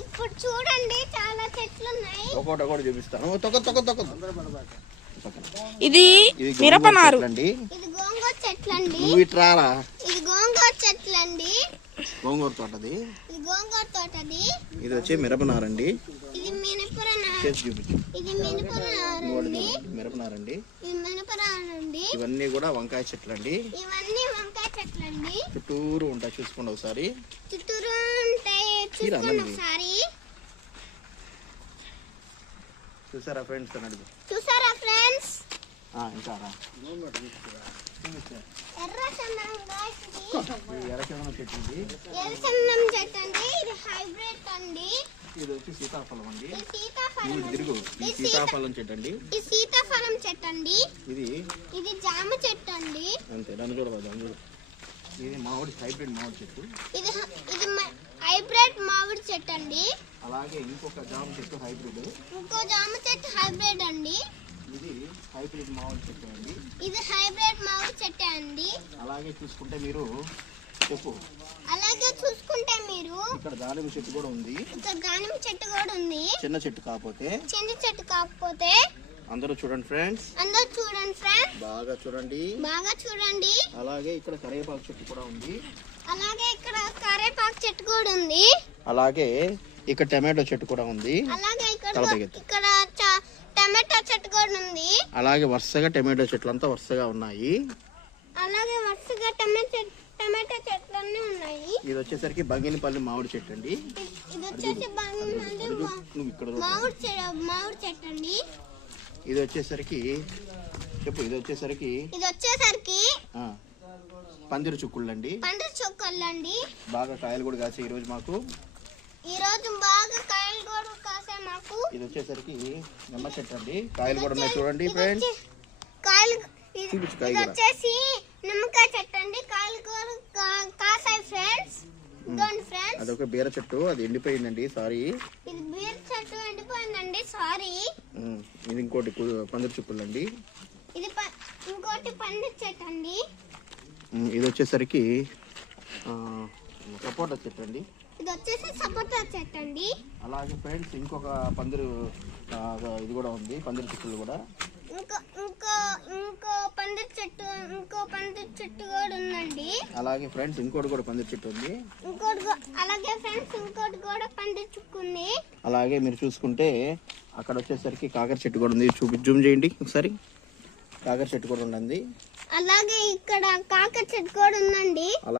ఇప్పుడు చూడండి చాలా చెట్లు ఉన్నాయి. ఒకటి చూపిస్తాను. ఇది మిరపనారు. ఇది గోంగూర చెట్లండి. నువ్వు ఇట్రారా. ఇది గోంగూర చెట్లండి. గోంగూర తోటది. ఇది గోంగూర తోటది. ఇది వచ్చి మిరపనారండి. ఇది మిరపనారు. చేసి చూపించు. ఇది మిరపనారండి. మిరపనారండి. ఇది మిరపనారండి. ఇవన్నీ కూడా వంకాయ చెట్లండి. ఇవన్నీ వంకాయ చెట్లండి. చుట్టూరు ఉంటాయి, చూసుకోండి ఒకసారి. చుట్టూరు ఉంటాయి, చూసుకోండి ఒకసారి. చూసారా ఫ్రెండ్స్ అని అడుగు. చూసారా ఫ్రెండ్స్? ఇంకా ఎర్రచందనం చెట్టు ఇది. ఎర్రచందనం చెట్టు అండి. ఇది హైబ్రిడ్ అండి. ఇది వచ్చి సీతాఫలం అండి. ఇది సీతాఫలం. తిరుగు. ఈ సీతాఫలం చెట్టు అండి. ఇది సీతాఫలం చెట్టు అండి. ఇది జామ చెట్టు అండి. అంతే, దాన్ని చూడదు. ఇది మామిడి హైబ్రిడ్ మామిడి చెట్టు. ఇది హైబ్రిడ్ మామిడి చెట్టు అండి. అలాగే ఇంకొక జామ చెట్టు హైబ్రిడ్. ఇంకో జామ చెట్టు హైబ్రిడ్ అండి. ఇది హైబ్రిడ్ మామిడి చెట్టు అండి. ఇది హైబ్రిడ్ మామిడి చెట్టు అండి. అలాగే చూసుకుంటే మీరు చెప్పు. అలాగే చూసుకుంటే మీరు ఇక్కడ దానిమ్మ చెట్టు కూడా ఉంది. ఇక్కడ దానిమ్మ చెట్టు కూడా ఉంది. చిన్న చెట్టు కాకపోతే అందరూ చూడండి ఫ్రెండ్స్. బాగా చూడండి. అలాగే ఇక్కడ కరివేపాకు చెట్టు కూడా ఉంది. అలాగే ఇక్కడ టమాటో చెట్టు కూడా ఉంది. టమాటో చెట్టు కూడా ఉంది. అలాగే వరుసగా టమాటో చెట్లు అంతా వరుసగా ఉన్నాయి. టమాటో చెట్లన్నీ ఉన్నాయి. ఇది వచ్చేసరికి బంగినపల్లి మామిడి చెట్టు అండి. ఇది వచ్చేసి నువ్వు ఇక్కడ మామిడి చెట్టు అండి. ఇది వచ్చేసరికి చెప్పు. ఇది వచ్చేసరికి పందిరి చుక్కుళ్ళండి. బాగా కాయలు కూడా కాసే ఈ రోజు మాకు. ఇది వచ్చేసరికి నిమ్మ చెట్టు అండి. కాయలు కూడా ఉన్నాయి చూడండి ఫ్రెండ్స్. చూపించు కాయ కూడా. నిమ్మకాయ చెట్టు అండి. కాయలు కూడా కాసాయి ఫ్రెండ్స్. అదొక బీర చెట్టు, అది ఎండిపోయిందండి. సారీ. ఇది బీర చెట్టు ఎండిపోయిందండి. సారీ. ఇది ఇంకోటి పందిరి చుక్కులండి. ఇది ఇంకోటి పందిరి చెట్టు అండి. ఇది వచ్చేసరికి సపోటా చెట్టు అండి. ఇది వచ్చేసి సపోటా చెట్టు అండి. అలాగే ఫ్రెండ్స్ ఇంకొక పందిరి ఇది కూడా ఉంది. పందిరి చెట్లు కూడా ఇంకో పందిరి చెట్టు కూడా ఉందండి. అలాగే ఫ్రెండ్స్ ఇంకోటి కూడా పందిరి చెట్టు ఉంది. ఇంకోటి కూడా పందిరి చెట్టు ఉంది. అలాగే మీరు చూసుకుంటే అక్కడ వచ్చేసరికి కాకర చెట్టు కూడా ఉంది. జూమ్ చేయండి ఒకసారి. కాకర చెట్టు కూడా ఉందండి. అలాగే ఇక్కడ కాకర చెట్టు కూడా ఉందండి.